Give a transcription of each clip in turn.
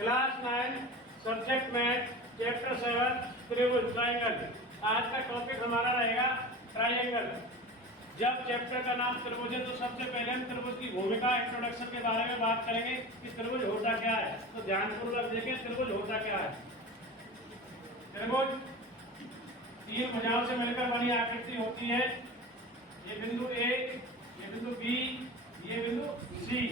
Class 9 subject math chapter 7 त्रिभुज triangle. आज का टॉपिक हमारा रहेगा ट्राइंगल। जब चैप्टर का नाम त्रिभुज है तो सबसे पहले हम त्रिभुज की भूमिका इंट्रोडक्शन के बारे में बात करेंगे कि त्रिभुज होता क्या है। तो ध्यानपूर्वक देखें त्रिभुज होता क्या है। त्रिभुज तीन भुजाओं से मिलकर बनी आकृति होती है। ये बिंदु ए, ये बिंदु बी, ये बिंदु सी।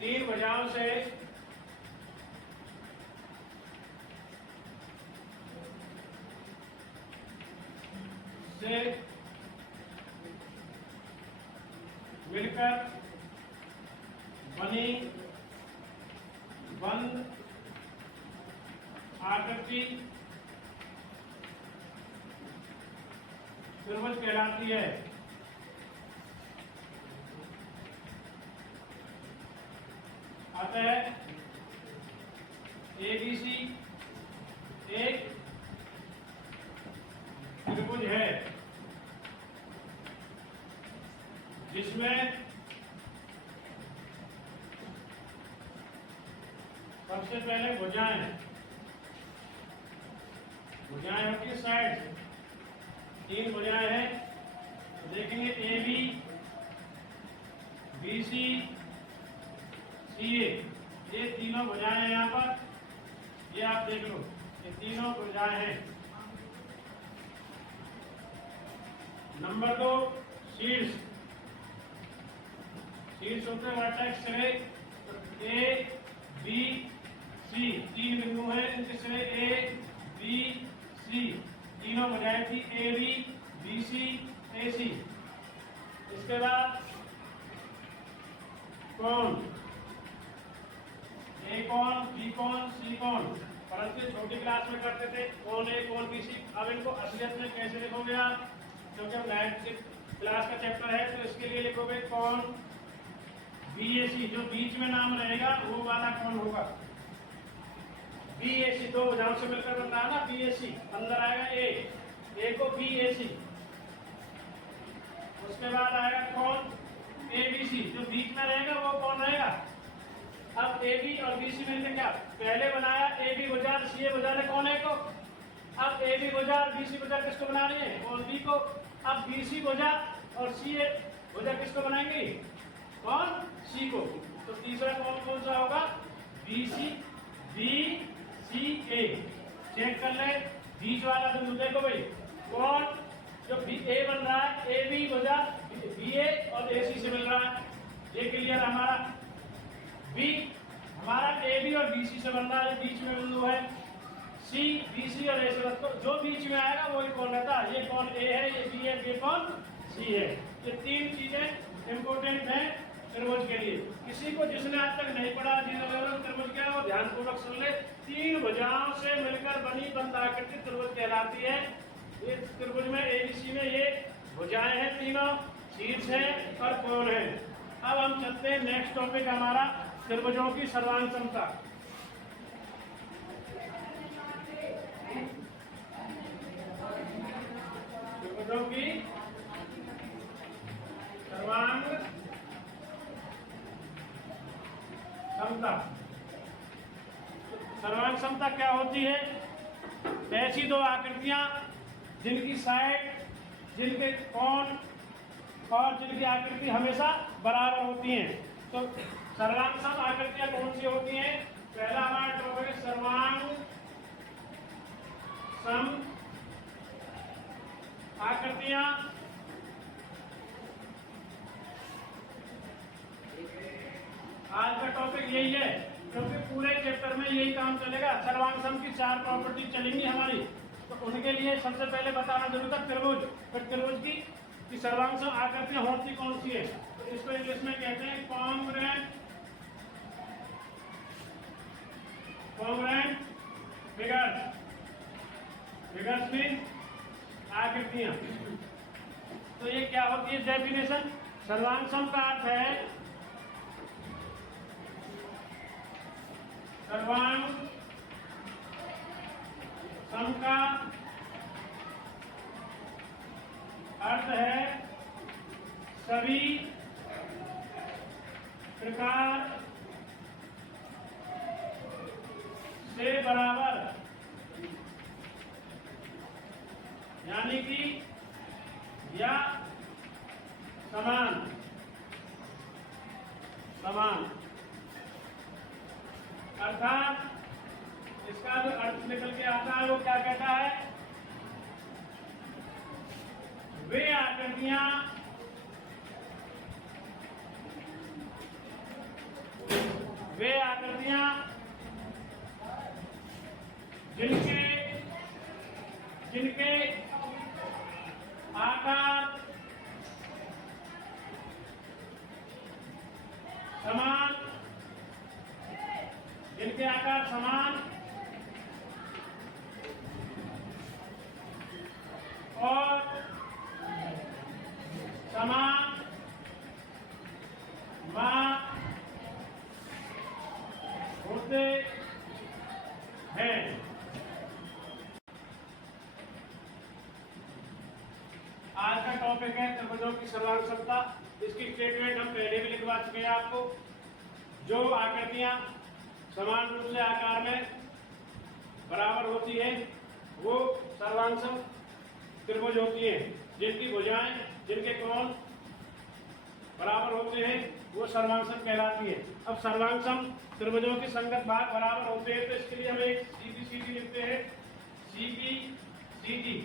तीन भुजाओं से मिलकर बनी बंद आकृति त्रिभुज कहलाती है। अतः ABC एक त्रिभुज है जिसमें सबसे पहले भुजाएं होती है साइड। तीन भुजाएं हैं, देखेंगे AB, BC, CA। ये तीनों भुजाएं हैं यहाँ पर, ये आप देख लो, ये तीनों भुजाएं हैं। नंबर 2 शीर्ष होते हैं वर्टेक्स से A, B, C। तीन बिंदु हैं, इनके से A, B, C। तीनों भुजाएं थी AB, BC, AC। इसके बाद कोण, A कोण, B कोण, C कोण। परंतु छोटी क्लास में करते थे कोण A, कोण B, C। अब इनको असलियत में कैसे लिखोगे आप, क्योंकि अब 9th क्लास का चैप्टर है तो इसके लिए लिखोगे कोण BAC। जो बीच में नाम रहेगा वो वाला कोण होगा BAC। दो भुजाओं से मिलकर बन रहा है ना BAC, अंदर आएगा A को BAC। उसके बाद आएगा कोण ABC, जो बीच में रहेगा वो कौन रहेगा। अब AB और BC मिलकर क्या पहले बनाया, AB भुजा CA भुजा ने कोण A को। अब AB भुजा और BC भुजा किसको बना रही है, कोण B को। अब BC भुजा और CA भुजा किसको बनाएंगे, कोण C को। तो तीसरा कोण कौन सा होगा, BCA। चेक कर ले बीच वाला बिंदु, देखो भाई कोण जो A बन रहा है AB भुजा BA और AC से मिल रहा है। ये क्लियर हमारा। B हमारा AB और BC से बन रहा है, बीच में बिंदु है। C, BC और AC को जो बीच में आएगा वही कोण रहता है। ये कोण A है, ये B है, ये कोण C है। ये तीन चीजें इंपोर्टेंट हैं त्रिभुज के लिए। किसी को जिसने आज तक नहीं पढ़ा त्रिभुज क्या है वो ध्यानपूर्वक सुन ले। तीन भुजाओं से मिलकर बनी बंद आकृति त्रिभुज कहलाती है। ये त्रिभुज में ABC में ये भुजाएं हैं, तीनों शीर्ष है और कोण है। अब हम चलते हैं नेक्स्ट टॉपिक हमारा त्रिभुजों की सर्वांग समता। त्रिभुजों की सर्वांग समता। सर्वांग समता क्या होती है, ऐसी दो आकृतियां जिनकी साइड, जिनके कोण और जिनकी आकृति हमेशा बराबर होती हैं। तो सर्वांग सम आकृतियां कौन सी होती हैं, पहला हमारा टॉपिक है सर्वांग सम आकृतियां। आज का टॉपिक यही है क्योंकि पूरे चैप्टर में यही काम चलेगा। सर्वांग सम की 4 प्रॉपर्टी चलेंगी हमारी, तो उनके लिए सबसे पहले बताना जरूरी था त्रिभुज। फिर त्रिभुज की सर्वांग सम आकृतियां होती कौन सी है, तो इसको इंग्लिश में कहते हैं कॉन्ग्रुएंट फिगर्स मीन आकृतियां। तो ये क्या होती है डेफिनेशन, सर्वांग सम का अर्थ है सर्वांग सम का अर्थ है सभी प्रकार से बराबर, यानी कि या समान, समान अर्थात इसका जो अर्थ निकल के आता है वो क्या कहता है, वे आकृतियां जिनके जिनके आकार समान, जिनके आकार समान और समान माप होते हैं। आज का टॉपिक है त्रिभुजों की सर्वांग क्षमता। इसकी स्टेटमेंट हम पहले भी लिखवा चुके हैं आपको। जो आकृतियां समान रूप से आकार में बराबर होती हैं वो सर्वांगसम त्रिभुज होती हैं। जिनकी भुजाएं, जिनके कोण बराबर होते हैं वो सर्वांगसम कहलाती है। अब सर्वांगसम त्रिभुजों के संगत भाग बराबर होते हैं तो इसके लिए हम एक सीधी सीधी लिखते हैं। सीधी सीधी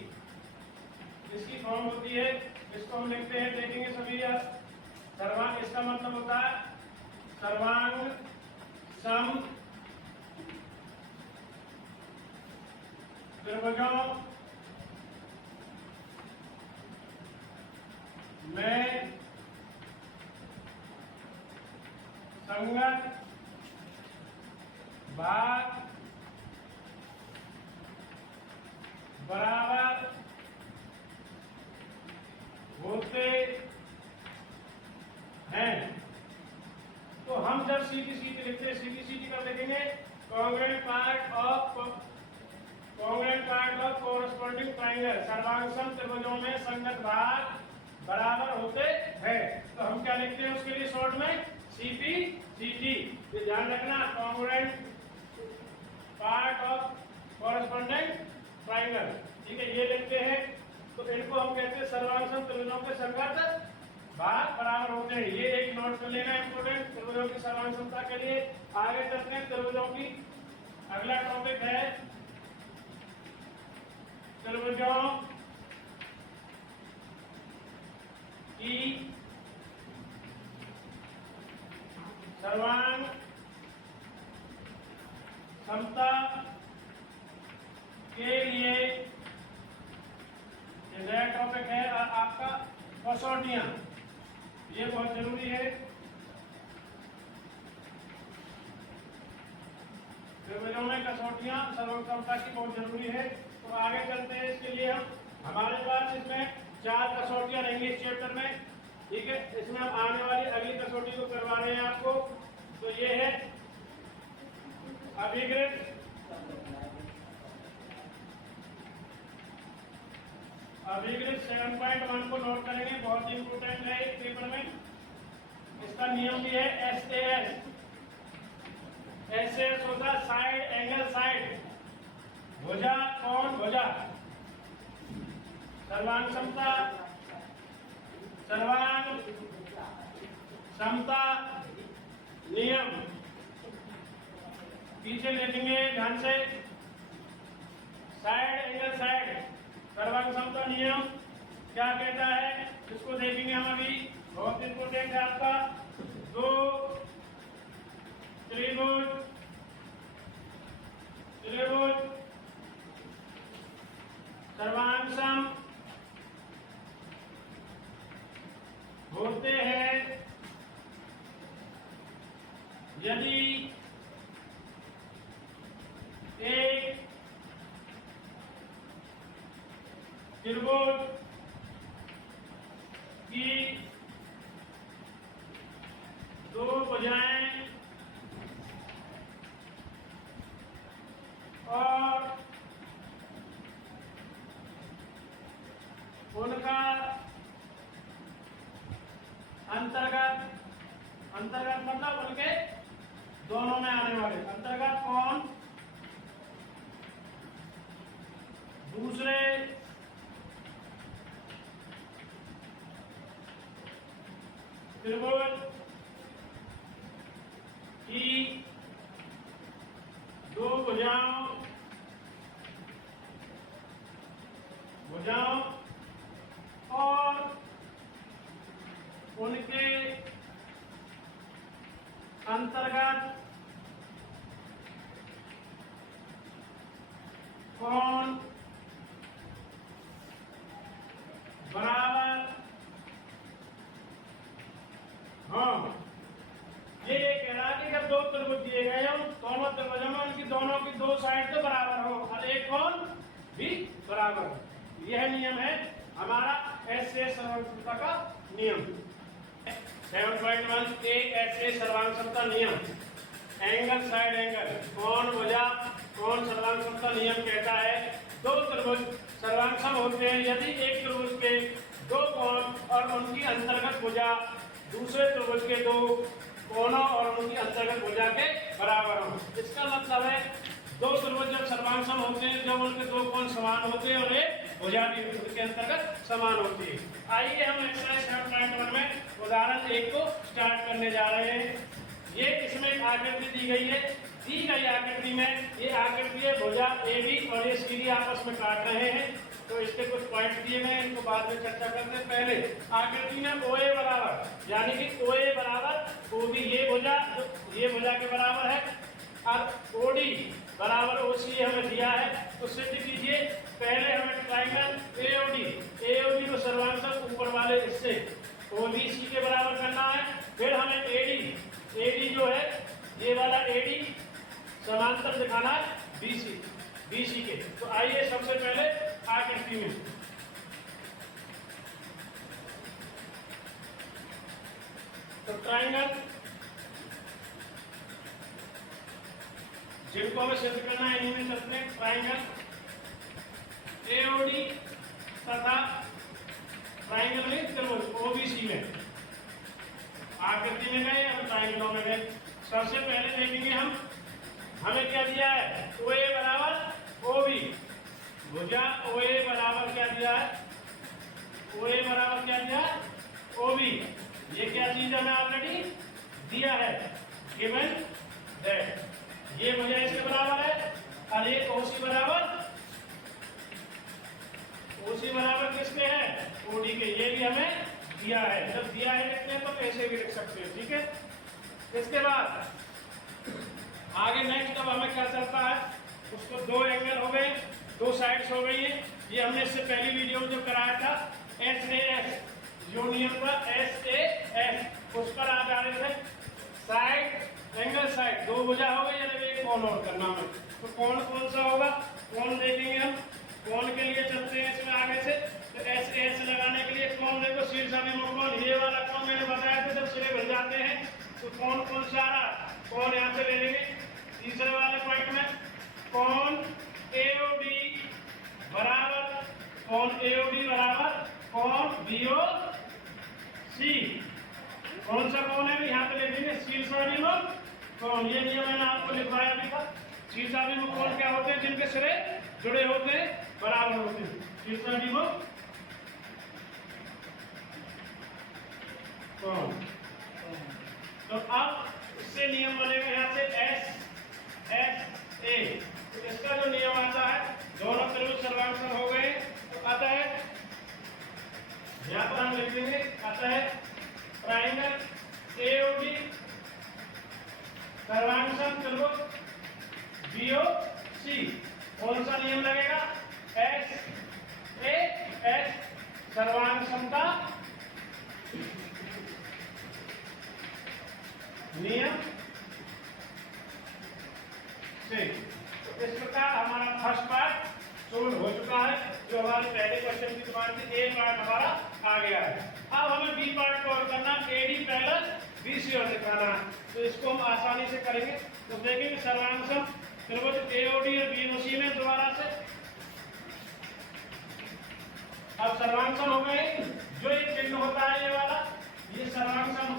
इसकी फॉर्म होती है, इसको हम लिखते हैं, देखेंगे सभी यार। सर्वांग, इसका मतलब होता है सर्वांग सम त्रिभुजों में संगत भाग बराबर होते हैं। तो हम जब सीधी सीधी लिखते हैं, सीधी सीधी कर लिखेंगे congruent part of corresponding triangle. सर्वांगसम त्रिभुजों में संगत भाग बराबर होते हैं। तो हम क्या लिखते हैं उसके लिए शॉर्ट में सीपी सीटी। ये ध्यान रखना, congruent part of corresponding triangle, ठीक है, ये लिखते हैं। तो इनको हम कहते हैं सर्वांगसम त्रिभुजों के संगत भाग बराबर होते हैं। ये एक नोट कर लेना इंपोर्टेंट त्रिभुजों की सर्वांगसमता के लिए। आगे चलते हैं त्रिभुजों की। अगला टॉपिक है त्रिभुजों की सर्वांग क्षमता के लिए नया टॉपिक है आपका कसौटियां। ये बहुत जरूरी है। त्रिभुजों में कसौटियां सर्वांग क्षमता की बहुत जरूरी है। तो आगे चलते हैं। इसके लिए हमारे पास इसमें 4 कसौटियां रहेंगी इस चैप्टर में, ठीक है। इसमें हम आने वाली अगली कसौटी को करवा रहे हैं आपको। तो ये है अभिकृत अभिकृत 7.1 को नोट करेंगे, बहुत ही इंपोर्टेंट है इस पेपर में। इसका नियम भी है एसएएस। एसएएस होता है साइड एंगल साइड, भुजा कोण भुजा। सर्वांग क्षमता, सर्वांग क्षमता नियम पीछे लिखेंगे ध्यान से। साइड एंगल साइड सर्वांग क्षमता नियम क्या कहता है इसको देखेंगे हम अभी। बहुत इंपोर्टेंट है आपका। दो त्रिभुज सर्वांगसम होते हैं यदि एक त्रिभुज की दो भुजाएं और उनका अंतर्गत मतलब उनके दोनों में आने वाले अंतर्गत कोण दूसरे त्रिभुज की दो भुजाओं और उनके अंतर्गत कोण बराबर हाँ। ये कह रहा है कि जब दो त्रिभुज दिए गए हैं दोनों त्रिभुजों में उनकी दोनों की दो साइड तो बराबर हो और एक कोण भी बराबर हो। यह नियम है हमारा ऐसे सर्वांग का नियम। 7.1 ऐसे सर्वांग समता नियम एंगल साइड एंगल कोण भुजा कोण सर्वांग समता नियम कहता है दो त्रिभुज सर्वांग सम होते हैं यदि एक त्रिभुज के दो कोण और उनकी अंतर्गत भुजा दूसरे त्रिभुज के दो कोणों और उनकी अंतर्गत भुजा के बराबर हो। इसका मतलब है दो त्रिभुज जब सर्वांग सम होते हैं जब उनके दो कोण समान होते हैं और एक भुजा भी उनके अंतर्गत समान होती है। आइए हम एक्सरसाइज 7.1 में उदाहरण 1 को स्टार्ट करने जा रहे हैं। ये इसमें एक आकृति दी गई है। दी गई आकृति में ये आकृति है भुजा AB और ये CD आपस में काट रहे हैं तो इसके कुछ पॉइंट दिए गए हैं इनको बाद में चर्चा करते हैं। पहले आकृति में OA बराबर यानी कि OA बराबर OB ये भुजा के बराबर है और OD बराबर OC हमें दिया है तो सिद्ध कीजिए। पहले हमें ट्रायंगल AOD को सर्वांग सम ऊपर वाले हिस्से OBC के बराबर करना है। फिर हमें AD जो है ये वाला AD समांतर दिखाना है BC के। तो आइए सबसे पहले आकृति में तो ट्रायंगल जिनको हमें सिद्ध करना है इन्हीं में चलते हैं। ट्रायंगल AOD तथा ट्रायंगल में त्रिभुज OBC में आकृति में गए अब ट्रायंगलों में गए। सबसे पहले देखेंगे हम हमें क्या दिया है OA बराबर OB भुजा OA बराबर क्या दिया है OA बराबर क्या दिया है OB। ये क्या चीज हमें ऑलरेडी दिया है गिवन दैट ये भुजा इसके बराबर है और ये OC बराबर किसके है OD के। ये भी हमें दिया है। जब दिया है लिखते हैं तो ऐसे भी लिख सकते हैं ठीक है। इसके बाद आगे नेक्स्ट अब हमें क्या चलता है उसको दो एंगल हो गए दो साइड्स हो गई है। ये हमने इससे पहली वीडियो में जो कराया था SAS यूनियन का SAS उस पर आधारित है। साइड एंगल साइड दो भुजा हो गई यानी एक कोण और करना है तो कोण कौन सा होगा कोण देखेंगे हम। कोण के लिए चलते हैं इसमें आगे से तो SAS लगाने के लिए कोण देखो शीर्षाभिमुख कोण ये वाला कोण मैंने बताया था जब सिरे बन जाते हैं तो कोण कौन सा आ रहा कोण यहाँ से ले लेंगे। तीसरे वाले पॉइंट में कोण AOD बराबर कोण BOC कौन सा कोण है यहाँ पे ले लेंगे शीर्षाभिमुख कोण। ये नियम मैंने आपको लिखवाया भी था। शीर्षाभिमुख कोण क्या होते हैं जिनके सिरे जुड़े होते हैं बराबर होते हैं शीर्षाभिमुख कोण। तो अब इससे नियम बनेगा यहाँ से SA तो इसका जो नियम आता है दोनों त्रिभुज सर्वांग सम हो गए तो आता है यहाँ पर हम लिख देंगे आता है ट्रायंगल AOD सर्वांग सम त्रिभुज BOC कौन सा नियम लगेगा SAS सर्वांग समता नियम से। तो इस प्रकार हमारा फर्स्ट पार्ट सोल्व हो चुका है जो हमारे पहले क्वेश्चन की दुकान से A पार्ट हमारा आ गया है। अब हमें B पार्ट को और करना AD पैरेलल BC और दिखाना है तो इसको हम आसानी से करेंगे। तो देखेंगे सर्वांग सम त्रिभुज AOD और BOC में दोबारा से अब सर्वांग सम हो गए। जो एक चिन्ह होता है ये वाला ये सर्वांग सम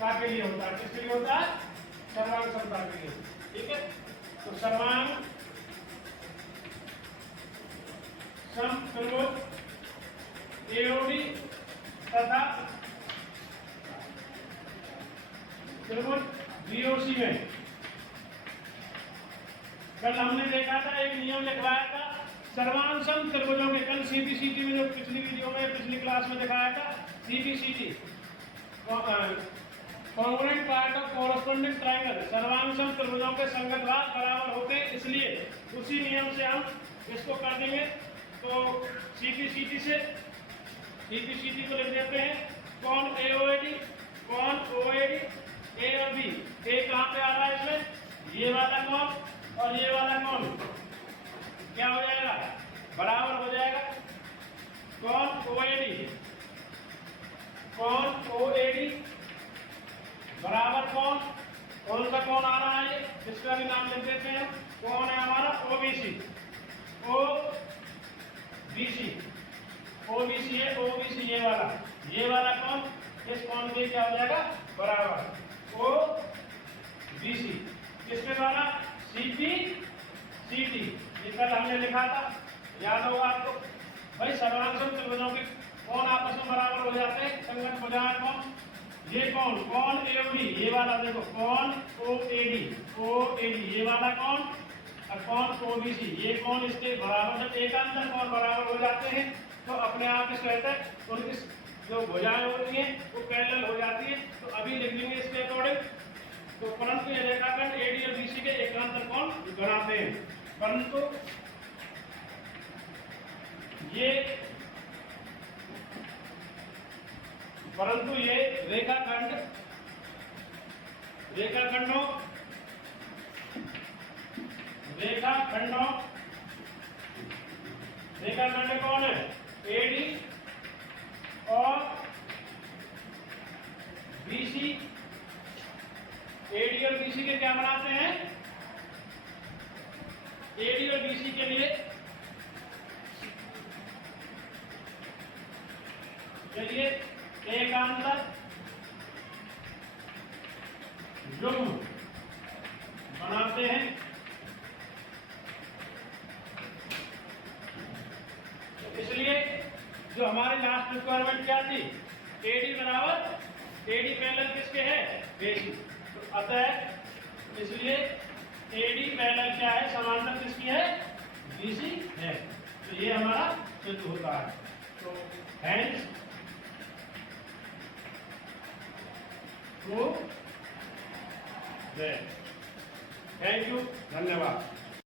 का के लिए होता है, किसके लिए होता है? सर्वांग समता के लिए। ठीक है, तो सर्वांग सम त्रिभुज एओडी तथा त्रिभुज बीओसी में कल हमने देखा था, एक नियम लिखवाया था सर्वांग सम त्रिभुजों के। कल सीबीसीटी में जो पिछली वीडियो में पिछली क्लास में दिखाया था, CBCT congruent part of corresponding triangle, सर्वांग सम त्रिभुजों के संगत भाग बराबर होते हैं, इसलिए उसी नियम से हम इसको कर देंगे। तो सीबीसीटी से सीबीसीटी को लिख देते हैं कौन एओएडी, कौन ओएडी, ए और बी। ए कहाँ पे आ रहा है इसमें? ये वाला कौन और ये वाला कौन क्या हो जाएगा? बराबर हो जाएगा। कौन ओएडी, कौन ओएडी बराबर कौन, कौन सा कौन आ रहा है? इसका भी नाम लिख देते हैं। कौन है हमारा? ओबीसी। ओबीसी, ओबीसी है, ओबीसी ये वाला कौन, इस कौन के क्या हो जाएगा? बराबर ओ बीसी। किसके द्वारा? सीपी सीटी। ये कल हमने लिखा था, याद होगा आपको। भाई सर्वांग सम त्रिभुजों के कौन आपस में बराबर हो जाते हैं, संगत भुजा कौन? ये कौन, कौन एओडी, ये वाला देखो कौन ओएडी, ओएडी ये वाला कौन, और कौन ओबीसी ये कौन, इसके बराबर जब एकांतर कौन बराबर हो जाते हैं तो अपने आप इस कहते हैं उनकी जो भुजाएं होती हैं वो पैरेलल हो जाती है। तो अभी लिख लेंगे इसके अकॉर्डिंग। तो परंतु ये रेखाखंड एडी और बीसी के एकांतर कौन बनाते हैं, परंतु ये रेखाखंडों रेखाखंड कौन है? एडी और बीसी। एडी और बीसी के क्या बनाते हैं? एडी और बीसी के लिए चलिए एकांतर युग्म बनाते हैं। इसलिए जो हमारी लास्ट रिक्वायरमेंट क्या थी? एडी बराबर, एडी पैरेलल किसके है? बीसी। तो अतः इसलिए एडी पैरेलल क्या है? समांतर किसकी है? बीसी है। तो ये हमारा सिद्ध होता है। तो हैंस थैंक यू, धन्यवाद।